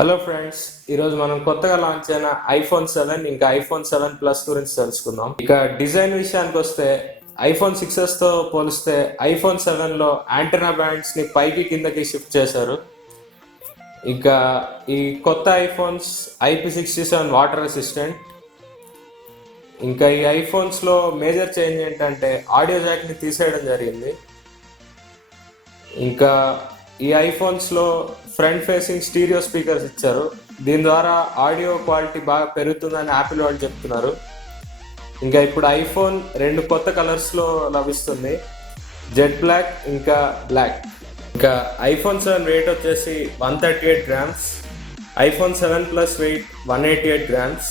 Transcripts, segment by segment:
Hello friends, ఈరోజు మనం కొత్తగా లాంచ్ అయిన ఐఫోన్ 7 ఇంకా ఐఫోన్ 7 ప్లస్ గురించి తెలుసుకుందాం. ఇక డిజైన్ విషయానికి వస్తే ఐఫోన్ 6s తో పోలిస్తే ఐఫోన్ 7 లో యాంటెనా బ్యాండ్స్ ని పైకి కిందకి షిఫ్ట్ చేశారు. ఇక ఈ కొత్త ఐఫోన్స్ IP67 వాటర్ రెసిస్టెంట్. ఇంకా ఈ ఐఫోన్స్ లో మేజర్ చేంజ్ ఏంటంటే ఆడియో జాక్ ని తీసేయడం జరిగింది. ఇంకా ఈ ఐఫోన్స్ లో ఫ్రంట్ ఫేసింగ్ స్టీరియో స్పీకర్స్ ఇచ్చారు. దీని ద్వారా ఆడియో క్వాలిటీ బాగా పెరుగుతుందని యాపిల్ వాళ్ళు చెప్తున్నారు. ఇంకా ఇప్పుడు ఐఫోన్ 2 కొత్త కలర్స్ లో లభిస్తుంది, జెట్ బ్లాక్ ఇంకా బ్లాక్. ఇంకా ఐఫోన్ 7 వెయిట్ వచ్చేసి 138 grams, iPhone 7 plus weight 188 grams,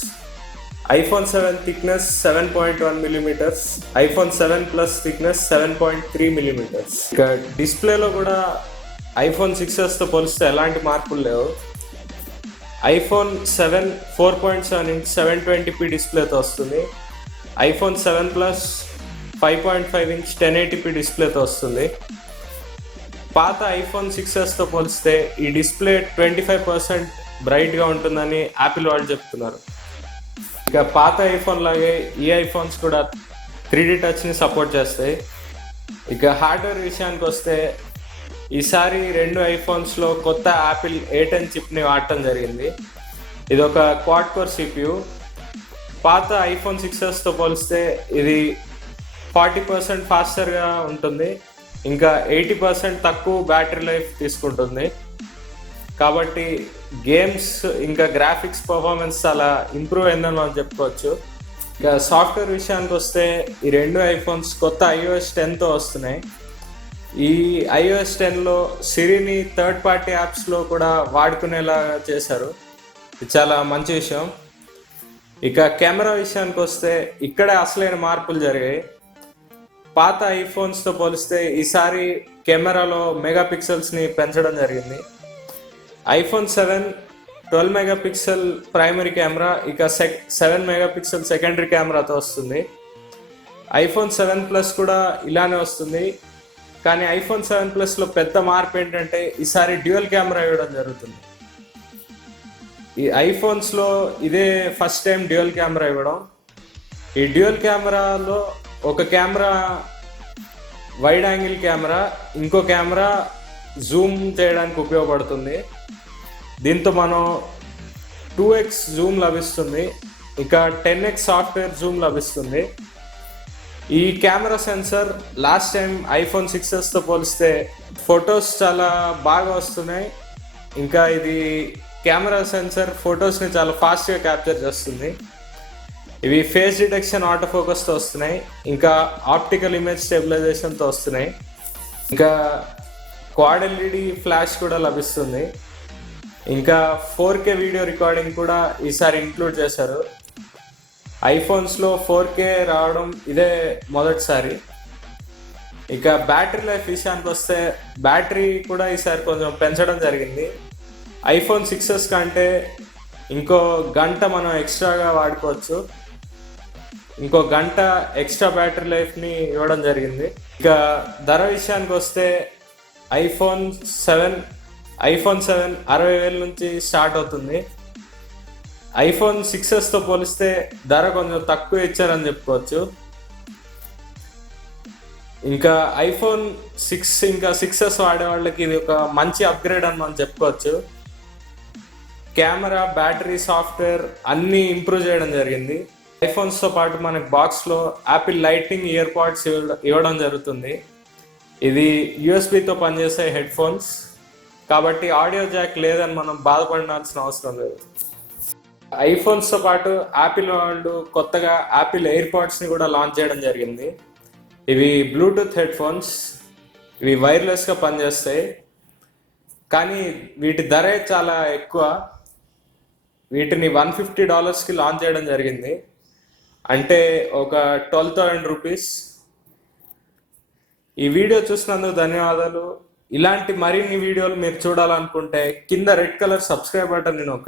iPhone 7 thickness 7.1 millimetres, iPhone 7 plus thickness 7.3 millimetres. ఇక డిస్ప్లేలో కూడా ఐఫోన్ 6s తో పోలిస్తే ఎలాంటి మార్పులు లేవు. ఐఫోన్ 7 4.7 ఇంచ్ 720p డిస్ప్లేతో వస్తుంది. ఐఫోన్ 7 ప్లస్ 5.5 ఇంచ్ 1080p డిస్ప్లేతో వస్తుంది. పాత ఐఫోన్ 6s తో పోలిస్తే ఈ డిస్ప్లే 25% బ్రైట్గా ఉంటుందని యాపిల్ వాళ్ళు చెప్తున్నారు. ఇక పాత ఐఫోన్ లాగే ఈ ఐఫోన్స్ కూడా 3D టచ్ని సపోర్ట్ చేస్తాయి. ఇక హార్డ్వేర్ విషయానికి వస్తే ఈసారి 2 ఐఫోన్స్లో కొత్త యాపిల్ A10 చిప్ని వాడటం జరిగింది. ఇది ఒక క్వాడ్ కోర్ CPU. పాత ఐఫోన్ 6sతో పోలిస్తే ఇది 40% ఫాస్టర్గా ఉంటుంది, ఇంకా 80% తక్కువ బ్యాటరీ లైఫ్ తీసుకుంటుంది. కాబట్టి గేమ్స్ ఇంకా గ్రాఫిక్స్ పర్ఫార్మెన్స్ చాలా ఇంప్రూవ్ అయిందని మనం చెప్పుకోవచ్చు. ఇక సాఫ్ట్వేర్ విషయానికి వస్తే ఈ 2 ఐఫోన్స్ కొత్త iOS 10తో వస్తున్నాయి. ఈ iOS 10లో సిరిని థర్డ్ పార్టీ యాప్స్లో కూడా వాడుకునేలా చేశారు. ఇది చాలా మంచి విషయం. ఇక కెమెరా విషయానికి వస్తే ఇక్కడే అసలైన మార్పులు జరిగాయి. పాత ఐఫోన్స్తో పోలిస్తే ఈసారి కెమెరాలో మెగాపిక్సెల్స్ని పెంచడం జరిగింది. ఐఫోన్ 7 12 మెగాపిక్సెల్ ప్రైమరీ కెమెరా, ఇక 7 మెగాపిక్సెల్ సెకండరీ కెమెరాతో వస్తుంది. ఐఫోన్ 7 ప్లస్ కూడా ఇలానే వస్తుంది. కానీ ఐఫోన్ 7 ప్లస్లో పెద్ద మార్పు ఏంటంటే ఈసారి డ్యూయల్ కెమెరా ఇవ్వడం జరుగుతుంది. ఈ ఐఫోన్స్లో ఇదే ఫస్ట్ టైం డ్యూయల్ కెమెరా ఇవ్వడం. ఈ డ్యూయల్ కెమెరాలో ఒక కెమెరా వైడ్ యాంగిల్ కెమెరా, ఇంకో కెమెరా జూమ్ చేయడానికి ఉపయోగపడుతుంది. దీంతో మనం 2x జూమ్ లభిస్తుంది, ఇక 10x సాఫ్ట్వేర్ జూమ్ లభిస్తుంది. ఈ camera sensor last time iPhone 6sతో పోలిస్తే ఫొటోస్ చాలా బాగా వస్తున్నాయి. ఇంకా ఇది కెమెరా సెన్సర్ ఫొటోస్ని చాలా ఫాస్ట్గా క్యాప్చర్ చేస్తుంది. ఇవి ఫేస్ డిటెక్షన్, ఆటో ఫోకస్తో వస్తున్నాయి, ఇంకా ఆప్టికల్ ఇమేజ్ స్టెబిలైజేషన్తో వస్తున్నాయి. ఇంకా క్వాడ్ LED ఫ్లాష్ కూడా లభిస్తుంది. ఇంకా 4K వీడియో రికార్డింగ్ కూడా ఈసారి ఇంక్లూడ్ చేశారు. ఐఫోన్స్లో 4K రావడం ఇదే మొదటిసారి. ఇక బ్యాటరీ లైఫ్ విషయానికి వస్తే బ్యాటరీ కూడా ఈసారి కొంచెం పెంచడం జరిగింది. ఐఫోన్ 6s కంటే ఇంకో గంట మనం ఎక్స్ట్రాగా వాడుకోవచ్చు, ఇంకో గంట ఎక్స్ట్రా బ్యాటరీ లైఫ్ని ఇవ్వడం జరిగింది. ఇక ధర విషయానికి వస్తే ఐఫోన్ 7 60,000 నుంచి స్టార్ట్ అవుతుంది. ఐఫోన్ 6sతో పోలిస్తే ధర కొంచెం తక్కువ ఇచ్చారని చెప్పుకోవచ్చు. ఇంకా ఐఫోన్ 6 ఇంకా 6s వాడే వాళ్ళకి ఇది ఒక మంచి అప్గ్రేడ్ అని మనం చెప్పుకోవచ్చు. కెమెరా, బ్యాటరీ, సాఫ్ట్వేర్ అన్నీ ఇంప్రూవ్ చేయడం జరిగింది. ఐఫోన్స్తో పాటు మనకి బాక్స్లో యాపిల్ లైట్నింగ్ ఇయర్ పాడ్స్ ఇవ్వడం జరుగుతుంది. ఇది USB-తో పనిచేసే హెడ్ ఫోన్స్ కాబట్టి ఆడియో జాక్ లేదని మనం బాధపడాల్సిన అవసరం లేదు. ఐఫోన్స్తో పాటు యాపిల్ వాళ్ళు కొత్తగా యాపిల్ ఎయిర్ పాడ్స్ని కూడా లాంచ్ చేయడం జరిగింది. ఇవి బ్లూటూత్ హెడ్ ఫోన్స్, ఇవి వైర్లెస్గా పనిచేస్తాయి. కానీ వీటి ధరే చాలా ఎక్కువ. వీటిని $150కి లాంచ్ చేయడం జరిగింది, అంటే ఒక 12,000 రూపీస్. ఈ వీడియో చూసినందుకు ధన్యవాదాలు. ఇలాంటి మరిన్ని వీడియోలు మీరు చూడాలనుకుంటే కింద రెడ్ కలర్ సబ్స్క్రైబ్ బటన్ని నొక్కండి.